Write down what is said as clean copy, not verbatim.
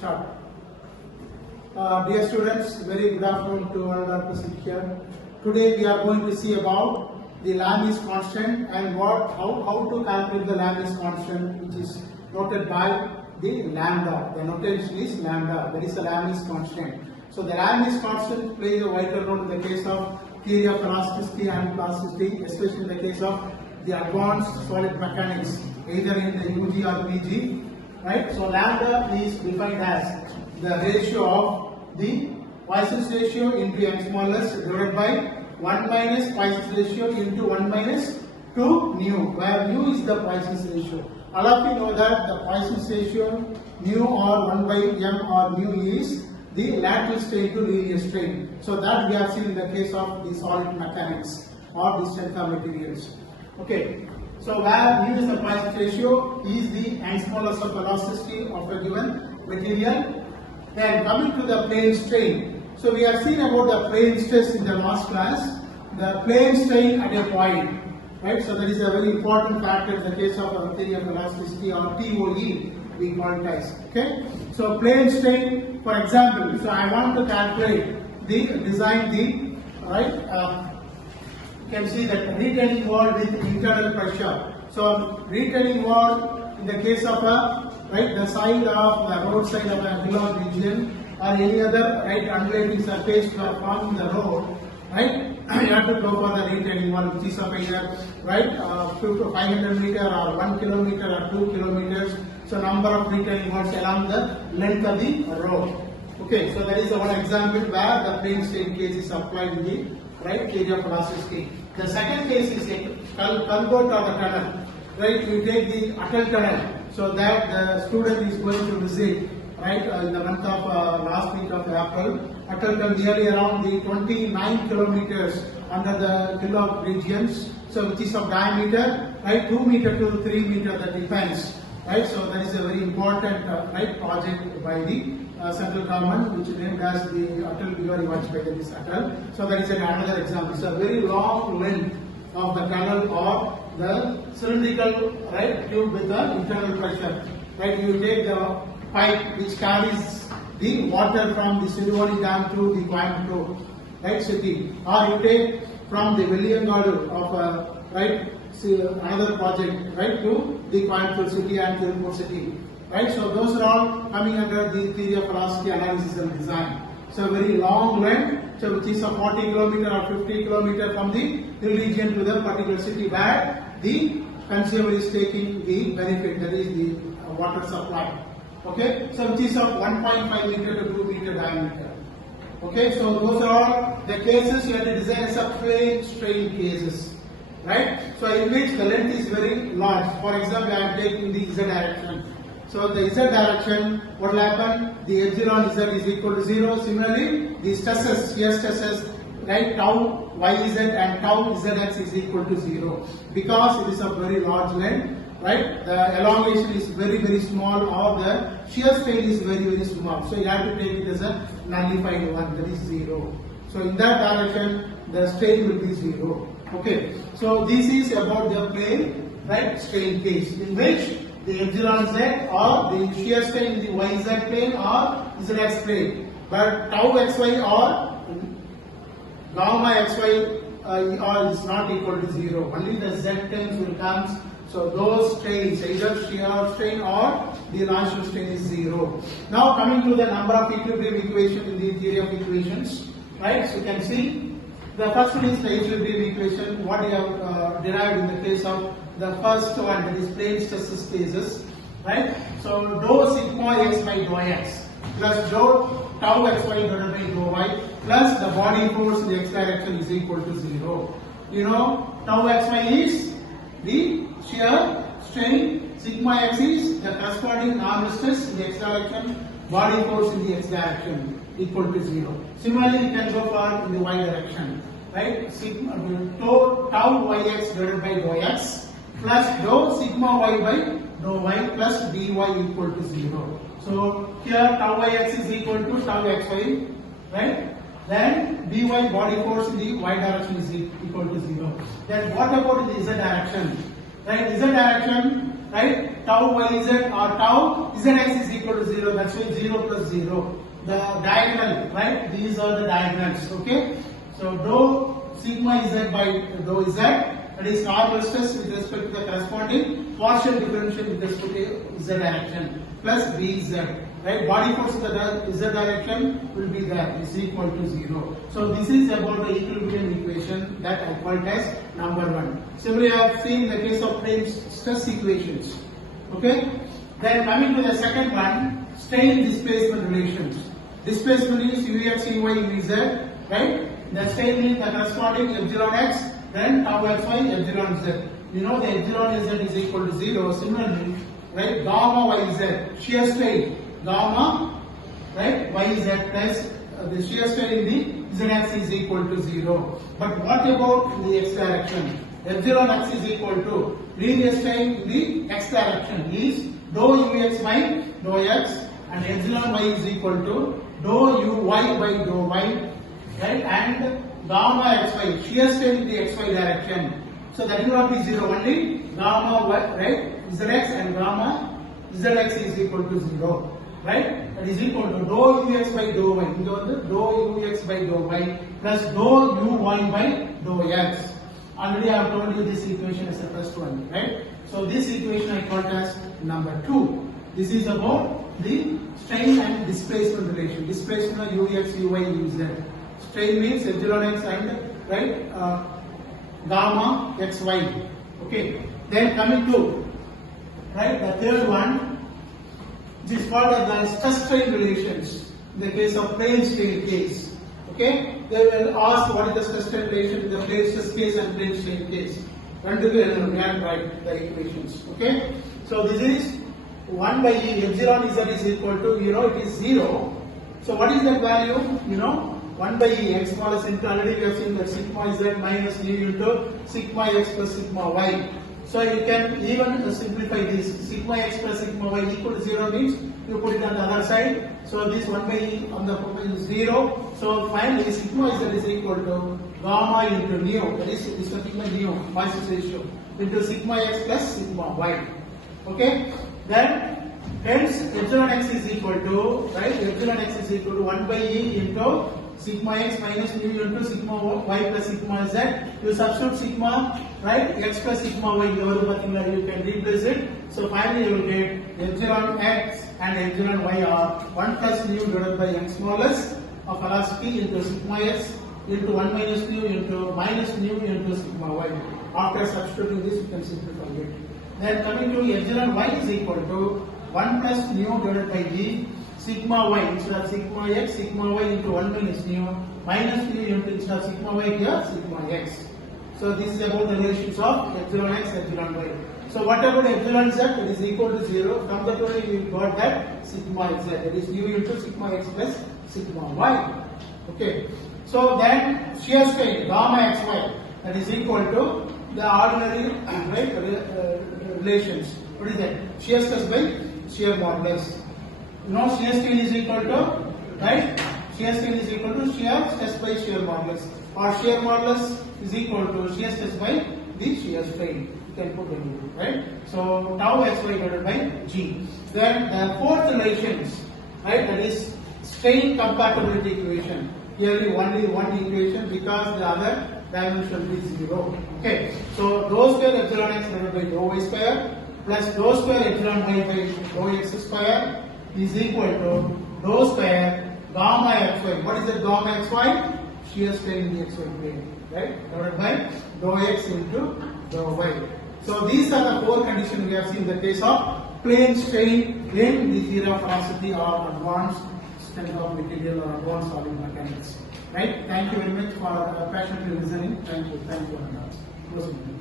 Start. Dear students, very good afternoon to all our present here. Today we are going to see about the Lamb's constant and how to calculate the Lamb's constant, which is noted by the lambda. The notation is lambda. That is the Lamb's constant. So the Lamb's constant plays a vital role in the case of theory of elasticity and plasticity, especially in the case of the advanced solid mechanics, either in the UG or PG. Right? So lambda is defined as the ratio of the Poisson's ratio into n smallest divided by 1 minus Poisson's ratio into 1 minus 2 nu, where nu is the Poisson's ratio. All of you know that the Poisson's ratio nu or 1 by m or nu is the lateral strain to linear strain. So that we have seen in the case of the solid mechanics or the strength of materials. Okay. So where mu is the Poisson's ratio is the n smallest of elasticity of a given material. Then coming to the plane strain. So we have seen about the plane stress in the last class. The plane strain at a point. Right? So that is a very important factor in the case of our theory of elasticity or TOE we call it as. Okay? So plane strain, for example, so I want to calculate design the you can see that retaining wall with internal pressure. So retaining wall in the case of the side of the road side of a hillock region or any other undulating surface forming the road, right? You have to go for the retaining wall, which is of either 500 meter or 1 kilometer or 2 kilometers. So number of retaining walls along the length of the road. Okay, so that is one example where the plane strain case is applied in the theory of elasticity. The second case is a culvert or the tunnel. Right, you take the Atal tunnel. So that the student is going to visit in the month of last week of April. Atal tunnel nearly around the 29 kilometers under the hillock regions. So which is of diameter 2 meter to 3 meter, that depends. Right, so that is a very important project by the central government, which is named as the Atal Bihari Vajpayee. This Atal. So that is another example. It's a very long length of the tunnel or the cylindrical tube with the internal pressure. Right, you take the pipe which carries the water from the Sirivani dam to the Coimbatore city, or you take from the Velliyangadu of another project to the Coimbatore city and Tirupur city. Right, so those are all coming under the theory of velocity analysis and design. So very long length, so which is a 40 kilometer or 50 kilometer from the hill region to the particular city where the consumer is taking the benefit, that is the water supply. Okay, so which is of 1.5 meter to 2 meter diameter. Okay, so those are all the cases you have to design as a plane strain cases. Right, so in which the length is very large. For example, I am taking the Z direction. So the Z direction, what will happen? The epsilon Z is equal to 0. Similarly, the stresses, shear stresses, tau YZ and tau ZX is equal to 0. Because it is a very large length, the elongation is very, very small, or the shear strain is very, very small. So you have to take it as a nullified one, that is 0. So in that direction, the strain will be 0. Okay. So this is about the plane, strain case, in which the epsilon Z or the shear strain in the YZ plane or ZX plane. But tau XY or gamma XY is not equal to 0. Only the Z terms will come. So those strains, either shear strain or the longitudinal strain is 0. Now coming to the number of equilibrium equation in the theory of equations. Right, so you can see the first one is the equilibrium equation, what we have derived in the case of the first one, that is plane stresses cases. Right, so dou sigma x by dou x plus dou tau xy divided by dou y plus the body force in the x direction is equal to 0. You know, tau xy is the shear strain, sigma x is the corresponding normal stress in the x direction, body force in the x direction equal to 0. Similarly, you can go for in the y direction, sigma tau yx divided by dou x plus dou sigma y by dou y plus dy equal to 0. So here tau yx is equal to tau xy, Then dy body force in the y direction is equal to 0. Then what about the z direction? Z direction, right, tau yz or tau zx is equal to 0. That's why 0 plus 0. The diagonal, right? These are the diagonals. Okay. So dou sigma z by dou z, that is normal stress with respect to the corresponding partial differential with respect to z direction plus bz. Right, body force in the z direction will be there is equal to 0. So this is about the equilibrium equation that I called as number 1. Similarly, I have seen the case of plane stress equations. Okay. Then coming to the second one, strain displacement relations. Displacement is ux, uy, vz. Right. The strain means the corresponding epsilon x, then tau xy, epsilon z. You know the epsilon z is equal to 0. Similarly, right, gamma yz, shear strain. Gamma, right, yz plus the shear strain in the zx is equal to 0. But what about the x direction? Epsilon x is equal to linear strain in the x direction is dou ux by dou x, and epsilon y is equal to dou uy by dou y, right, and gamma xy, shear strain in the xy direction. So that will not be 0, only gamma y, right, zx and gamma zx is equal to 0. Right, that is equal to dou ux by dou y. This is dou ux by dou y plus dou uy by dou x. Already I have told you this equation is the first one, right? So this equation I called as number 2. This is about the strain and displacement relation. Displacement of ux, uy, uz. Strain means epsilon x and right gamma xy. Okay. Then coming to right the third one. This is called as the stress strain relations in the case of plane strain case. Okay, they will ask what is the stress strain relation in the plane stress case and plane strain case. Run together and write the equations. Okay, so this is 1 by e, epsilon z is equal to, you know, it is 0. So what is that value? You know, 1 by e, x smallest into, already we have seen that sigma z minus u into sigma x plus sigma y. So you can even simplify this. Sigma x plus sigma y equal to 0 means you put it on the other side. So this 1 by e on the profile is 0. So finally sigma z is equal to gamma into nu, that is nothing but nu, Poisson's ratio, into sigma x plus sigma y. Okay. Then hence epsilon x is equal to, right, epsilon x is equal to 1 by e into sigma x minus nu into sigma y plus sigma z. You substitute sigma, right, x plus sigma y, you can replace it. So finally you will get epsilon x and epsilon y are 1 plus nu divided by x smallest of velocity into sigma x into 1 minus nu into minus nu into sigma y. After substituting this, you can simplify it. Then coming to epsilon y is equal to 1 plus nu divided by g sigma y, instead of sigma x, sigma y into 1 minus nu minus nu into, instead of sigma y here, sigma x. So this is about the relations of epsilon x, epsilon y. So what about epsilon z? That is equal to 0. From that only we got that sigma z, that is nu into sigma x plus sigma y. Okay. So then shear strain gamma xy, that is equal to the ordinary right relations. What is that? Shear stress by shear modulus. You know, shear strain is equal to, right, shear strain is equal to shear stress by shear modulus, or shear modulus is equal to shear stress by the shear strain. You can put it, right? So tau xy divided by g. Then the fourth relations, right, that is strain compatibility equation. Here only one equation because the other dimension is 0. Okay, so rho square epsilon x divided by rho y square plus rho square epsilon y by rho x square is equal to rho square gamma xy. What is the gamma xy? Shear strain in the xy plane, right? Divided by rho x into rho y. So these are the four conditions we have seen in the case of plane strain in the theory of velocity or advanced strength of material or advanced solid mechanics. Right? Thank you very much for patiently listening. Thank you. Thank you very much.